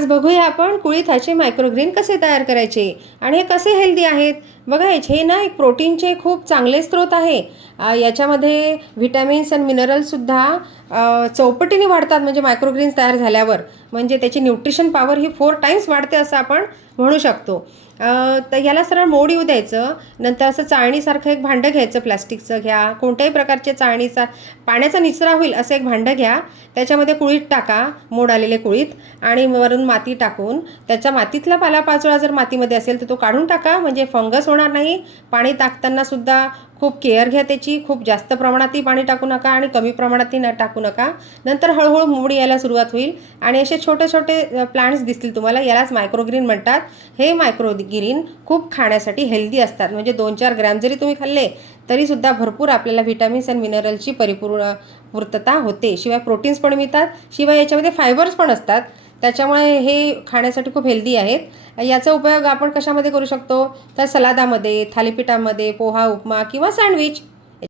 आज बघूया आपण कुळिथाचे मायक्रोग्रीन कसे तयार करायचे आणि हे कसे हेल्दी आहेत. बघा हे ना एक प्रोटीनचे खूप चांगले स्रोत आहे. याच्यामध्ये व्हिटॅमिन्स आणि मिनरलसुद्धा चौपटीने वाढतात. म्हणजे मायक्रोग्रीन्स तयार झाल्यावर म्हणजे त्याची न्यूट्रिशन पॉवर ही 4 टाईम्स वाढते असं आपण म्हणू शकतो. तर याला सरळ मोड येऊ द्यायचं. नंतर असं चाळणीसारखं एक भांडं घ्यायचं, प्लॅस्टिकचं घ्या, कोणत्याही प्रकारच्या चाळणीचा पाण्याचा निचरा होईल असं एक भांडं घ्या. त्याच्यामध्ये कुळीथ टाका, मोड आलेले कुळीथ, आणि वरून माती टाकून त्याच्या मातीतला पालापाचोळा जर मातीमध्ये असेल तर तो काढून टाका, म्हणजे फंगस होणार नाही. पाणी टाकताना सुद्धा खूप केअर घ्या त्याची. खूप जास्त प्रमाणातही पाणी टाकू नका आणि कमी प्रमाणातही टाकू नका. नंतर हळूहळू मोड यायला सुरुवात होईल आणि असे छोटे छोटे प्लांट्स दिसतील तुम्हाला. यालाच मायक्रोग्रीन म्हणतात. हे मायक्रोग्रीन खूप खाण्यासाठी हेल्दी असतात. म्हणजे 2-4 ग्रॅम जरी तुम्ही खाल्ले तरीसुद्धा भरपूर आपल्याला व्हिटॅमिन्स आणि मिनरलची पूर्तता होते. शिवाय प्रोटीन्स पण मिळतात. शिवाय याच्यामध्ये फायबर्स पण असतात. त्याच्यामुळे हे खाण्यासाठी खूप हेल्दी आहेत. याचा उपयोग आपण कशामध्ये करू शकतो तर सलादामध्ये, थालीपीठामध्ये, पोहा, उपमा किंवा सँडविच